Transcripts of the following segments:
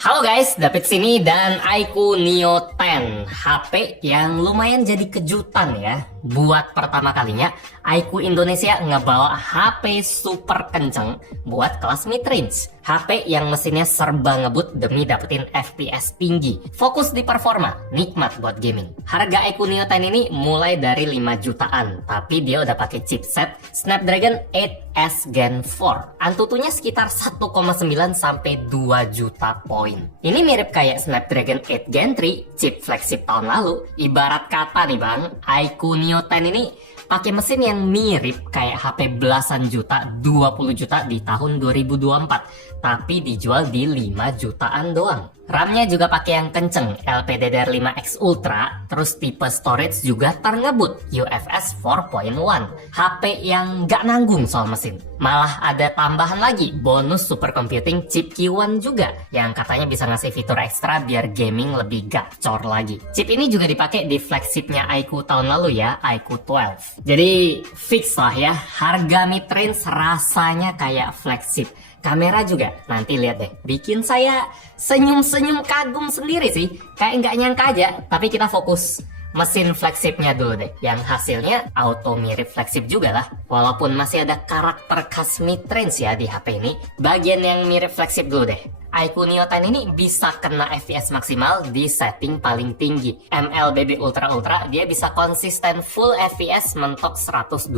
Halo guys, David sini dan iQOO Neo 10, HP yang lumayan jadi kejutan ya. Buat pertama kalinya, iQOO Indonesia ngebawa HP super kenceng buat kelas mid-range. HP yang mesinnya serba ngebut demi dapetin FPS tinggi. Fokus di performa, nikmat buat gaming. Harga iQOO Neo 10 ini mulai dari 5 jutaan, tapi dia udah pakai chipset Snapdragon 8S Gen 4. Antutunya sekitar 1,9 sampai 2 juta poin. Ini mirip kayak Snapdragon 8 Gen 3, chip flagship tahun lalu. Ibarat kata nih bang, iQOO Neo 10 ini pakai mesin yang mirip kayak HP belasan juta, 20 juta di tahun 2024. Tapi dijual di 5 jutaan doang. RAM-nya juga pakai yang kenceng, LPDDR5X Ultra, terus tipe storage juga terngebut, UFS 4.1. HP yang gak nanggung soal mesin. Malah ada tambahan lagi, bonus supercomputing chip Q1 juga, yang katanya bisa ngasih fitur ekstra biar gaming lebih gacor lagi. Chip ini juga dipakai di flagshipnya iQOO tahun lalu ya, iQOO 12. Jadi fix lah ya, harga mid-range rasanya kayak flagship. Kamera juga, nanti lihat deh, bikin saya senyum-senyum kagum sendiri sih. Kayak nggak nyangka aja, tapi kita fokus mesin flagshipnya dulu deh. Yang hasilnya auto mirip flagship juga lah. Walaupun masih ada karakter khas mid-range ya di HP ini, bagian yang mirip flagship dulu deh. iQOO Neo 10 ini bisa kena FPS maksimal di setting paling tinggi. MLBB Ultra dia bisa konsisten full FPS mentok 120.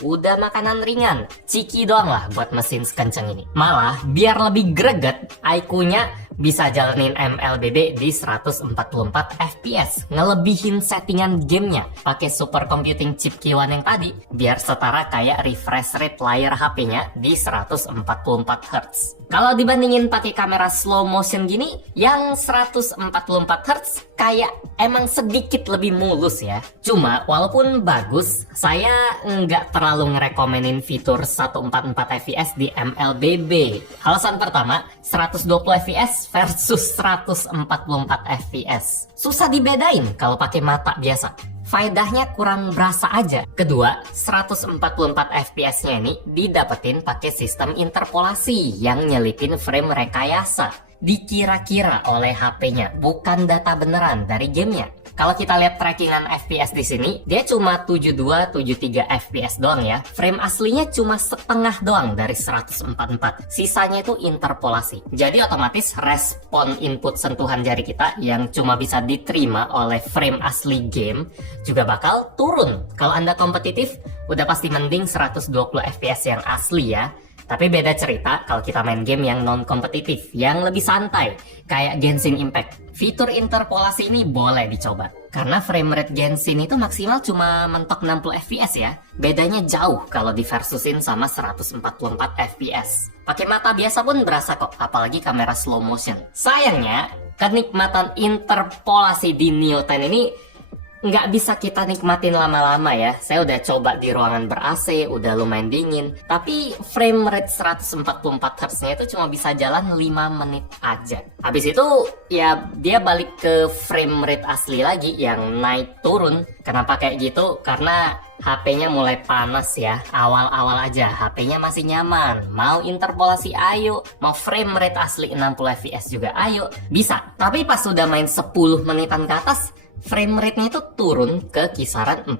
Udah makanan ringan. Ciki doang lah buat mesin sekenceng ini. Malah biar lebih greget, iQOO-nya bisa jalanin MLBB di 144 FPS. Ngelebihin settingan gamenya pakai supercomputing chip Q1 yang tadi biar setara kayak refresh rate layar HP-nya di 144 Hz. Kalau dibandingin pakai kamera slow motion gini, yang 144 Hz kayak emang sedikit lebih mulus ya. Cuma walaupun bagus, saya nggak terlalu ngerekomenin fitur 144 fps di MLBB. Alasan pertama, 120 fps versus 144 fps. Susah dibedain kalau pakai mata biasa. Faedahnya kurang berasa aja. Kedua, 144 fps-nya ini didapetin pakai sistem interpolasi yang nyelipin frame rekayasa. Dikira-kira oleh HP-nya, bukan data beneran dari gamenya. Kalau kita lihat trackingan FPS di sini, dia cuma 72-73 FPS doang ya. Frame aslinya cuma setengah doang dari 144. Sisanya itu interpolasi. Jadi otomatis respon input sentuhan jari kita yang cuma bisa diterima oleh frame asli game juga bakal turun. Kalau Anda kompetitif, udah pasti mending 120 FPS yang asli ya. Tapi beda cerita kalau kita main game yang non-kompetitif, yang lebih santai, kayak Genshin Impact. Fitur interpolasi ini boleh dicoba. Karena frame rate Genshin itu maksimal cuma mentok 60 fps ya. Bedanya jauh kalau diversusin sama 144 fps. Pakai mata biasa pun berasa kok, apalagi kamera slow motion. Sayangnya, kenikmatan interpolasi di Neo 10 ini nggak bisa kita nikmatin lama-lama ya. Saya udah coba di ruangan ber-AC, udah lumayan dingin. Tapi frame rate 144 Hz-nya itu cuma bisa jalan 5 menit aja. Habis itu ya dia balik ke frame rate asli lagi yang naik turun. Kenapa kayak gitu? Karena HP-nya mulai panas ya. Awal-awal aja HP-nya masih nyaman. Mau interpolasi ayo, mau frame rate asli 60 fps juga ayo. Bisa. Tapi pas sudah main 10 menitan ke atas, frame rate-nya itu turun ke kisaran 45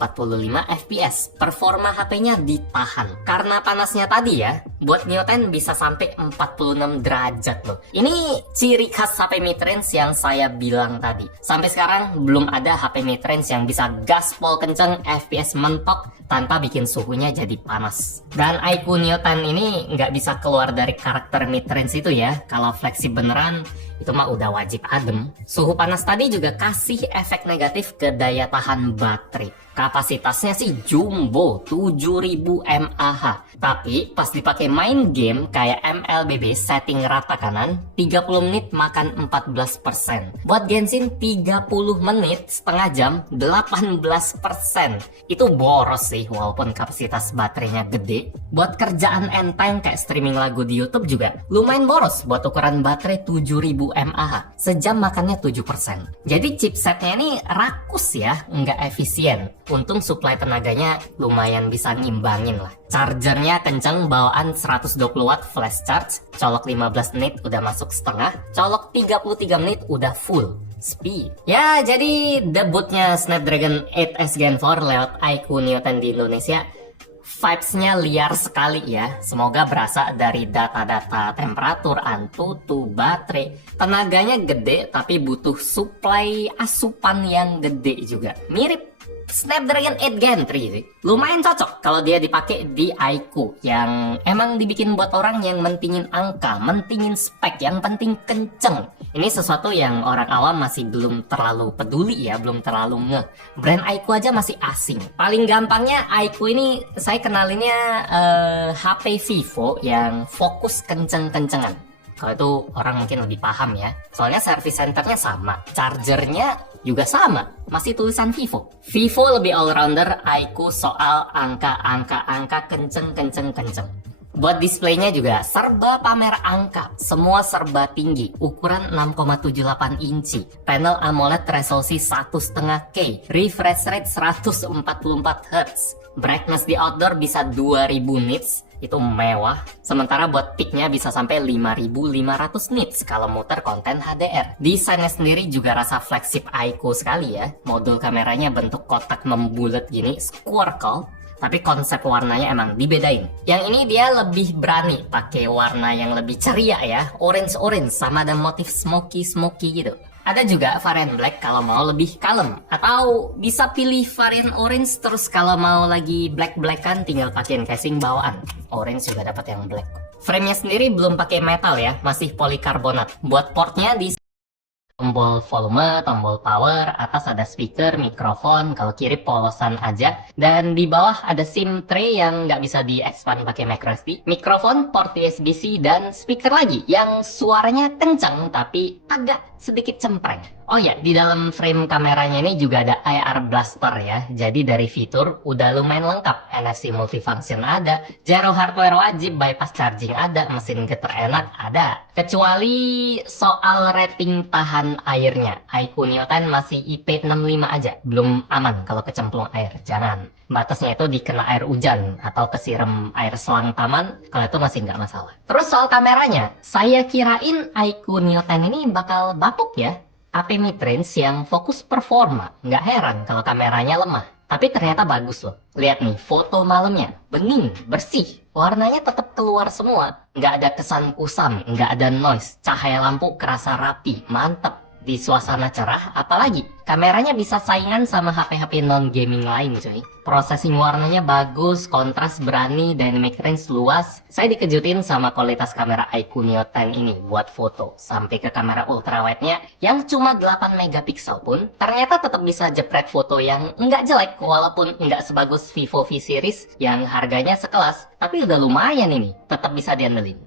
fps. Performa HP-nya ditahan. Karena panasnya tadi ya, buat Neo 10 bisa sampai 46 derajat loh. Ini ciri khas HP mid-range yang saya bilang tadi. Sampai sekarang belum ada HP mid-range yang bisa gaspol kenceng, FPS mentok tanpa bikin suhunya jadi panas. Dan iQOO Neo 10 ini nggak bisa keluar dari karakter mid-range itu ya. Kalau flagship beneran, itu mah udah wajib adem. Suhu panas tadi juga kasih efek negatif ke daya tahan baterai. Kapasitasnya sih jumbo, 7000 mAh. Tapi pas dipakai main game kayak MLBB setting rata kanan, 30 menit makan 14%. Buat Genshin 30 menit, setengah jam, 18%. Itu boros sih walaupun kapasitas baterainya gede. Buat kerjaan enteng kayak streaming lagu di YouTube juga lumayan boros buat ukuran baterai 7000 mAh. Sejam makannya 7%. Jadi chipsetnya ini rakus ya, nggak efisien. Untung supply tenaganya lumayan bisa ngimbangin lah. Chargernya kenceng, bawaan 120 watt flash charge, colok 15 menit udah masuk setengah, colok 33 menit udah full speed. Ya, jadi debutnya Snapdragon 8S Gen 4 lewat iQOO Neo 10 di Indonesia, vibes-nya liar sekali ya. Semoga berasa dari data-data temperatur, AnTuTu, baterai. Tenaganya gede tapi butuh supply asupan yang gede juga. Mirip Snapdragon 8 Gen 3 sih. Lumayan cocok kalau dia dipakai di iQOO yang emang dibikin buat orang yang mentingin angka, mentingin spek, yang penting kenceng. Ini sesuatu yang orang awam masih belum terlalu peduli ya, belum terlalu ngeh. Brand iQOO aja masih asing. Paling gampangnya iQOO ini saya kenalinnya HP Vivo yang fokus kenceng-kencengan. Kalau itu orang mungkin lebih paham ya. Soalnya service centernya sama, chargernya juga sama, masih tulisan Vivo. Vivo lebih all-rounder, iQOO soal angka kenceng. Buat displaynya juga serba pamer angka, semua serba tinggi, ukuran 6,78 inci, panel AMOLED resolusi 1,5K, refresh rate 144 Hz, brightness di outdoor bisa 2000 nits, itu mewah. Sementara buat peaknya bisa sampai 5500 nits kalau muter konten HDR. Desainnya sendiri juga rasa flagship iQOO sekali ya. Modul kameranya bentuk kotak membulet gini, squircle. Tapi konsep warnanya emang dibedain. Yang ini dia lebih berani pakai warna yang lebih ceria ya, orange sama ada motif smoky gitu. Ada juga varian black kalau mau lebih kalem, atau bisa pilih varian orange terus kalau mau lagi black-blackan tinggal pakein casing bawaan. Orange juga dapat yang black. Frame-nya sendiri belum pakai metal ya, masih polikarbonat. Buat portnya di tombol volume, tombol power, atas ada speaker, mikrofon, kalau kiri polosan aja. Dan di bawah ada SIM tray yang nggak bisa di-expand pakai microSD. Mikrofon, port USB-C, dan speaker lagi yang suaranya kencang tapi agak sedikit cempreng. Oh ya, di dalam frame kameranya ini juga ada IR Blaster ya. Jadi dari fitur udah lumayan lengkap. NFC multifunction ada, Zero hardware wajib, bypass charging ada, mesin getar enak ada. Kecuali soal rating tahan airnya. iQOO Neo 10 masih IP65 aja, belum aman kalau kecemplung air. Jangan. Batasnya itu dikena air hujan atau kesiram air selang taman, kalau itu masih nggak masalah. Terus soal kameranya, saya kirain iQOO Neo 10 ini bakal bapuk ya. HP mid-range yang fokus performa, nggak heran kalau kameranya lemah. Tapi ternyata bagus loh. Lihat nih, foto malamnya. Bening, bersih. Warnanya tetap keluar semua. Nggak ada kesan kusam, nggak ada noise. Cahaya lampu kerasa rapi, mantep. Di suasana cerah, apalagi kameranya bisa saingan sama HP-HP non-gaming lain cuy. Processing warnanya bagus, kontras berani, dynamic range luas. Saya dikejutin sama kualitas kamera iQOO Neo 10 ini buat foto. Sampai ke kamera ultrawide-nya yang cuma 8 megapiksel pun ternyata tetap bisa jepret foto yang nggak jelek walaupun nggak sebagus Vivo V series yang harganya sekelas. Tapi udah lumayan ini, tetap bisa diandelin.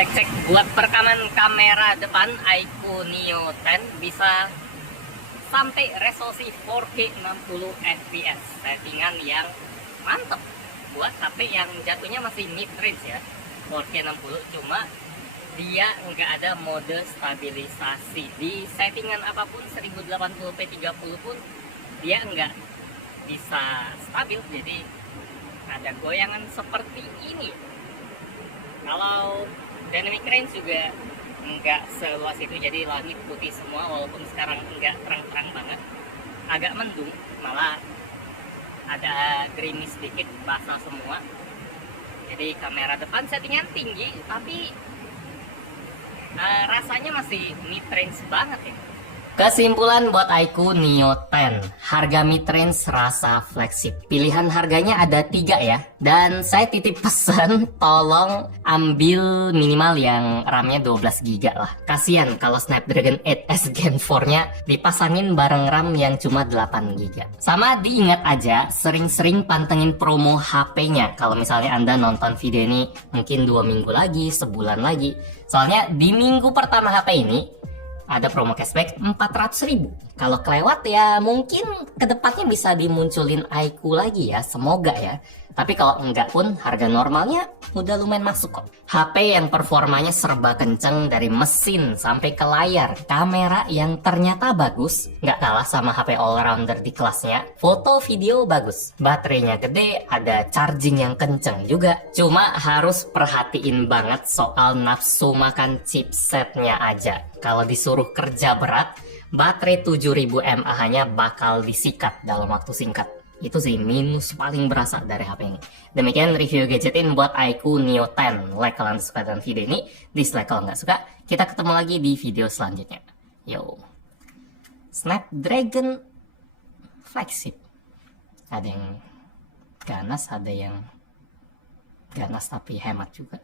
Cek buat perekaman kamera depan iQOO Neo 10 bisa sampai resolusi 4K 60 fps, settingan yang mantep buat HP yang jatuhnya masih mid range ya. 4K 60, cuma dia nggak ada mode stabilisasi. Di settingan apapun 1080p 30 pun dia nggak bisa stabil, jadi ada goyangan seperti ini. Kalau dynamic range juga nggak seluas itu, jadi langit putih semua walaupun sekarang nggak terang-terang banget, agak mendung, malah ada gerimis sedikit, basah semua. Jadi kamera depan settingan tinggi, tapi rasanya masih mid range banget ya. Kesimpulan buat iQOO Neo 10, harga mid-range rasa flagship. Pilihan harganya ada 3 ya. Dan saya titip pesan, tolong ambil minimal yang RAM-nya 12 GB lah. Kasian kalau Snapdragon 8S Gen 4-nya dipasangin bareng RAM yang cuma 8 GB. Sama diingat aja, sering-sering pantengin promo HP-nya. Kalau misalnya Anda nonton video ini mungkin 2 minggu lagi, sebulan lagi. Soalnya di minggu pertama HP ini, ada promo cashback 400.000. Kalau kelewat ya mungkin kedepannya bisa dimunculin iQOO lagi ya, semoga ya. Tapi kalau enggak pun harga normalnya udah lumayan masuk kok. HP yang performanya serba kenceng dari mesin sampai ke layar, kamera yang ternyata bagus, nggak kalah sama HP all-rounder di kelasnya. Foto video bagus, baterainya gede, ada charging yang kenceng juga. Cuma harus perhatiin banget soal nafsu makan chipsetnya aja. Kalau disuruh kerja berat, baterai 7000 mAh-nya bakal disikat dalam waktu singkat. Itu sih minus paling berasa dari HP ini. Demikian review gadgetin buat iQOO Neo 10. Like kalau anda suka dengan video ini, dislike kalau nggak suka. Kita ketemu lagi di video selanjutnya. Yo, Snapdragon flagship. Ada yang ganas, ada yang ganas tapi hemat juga.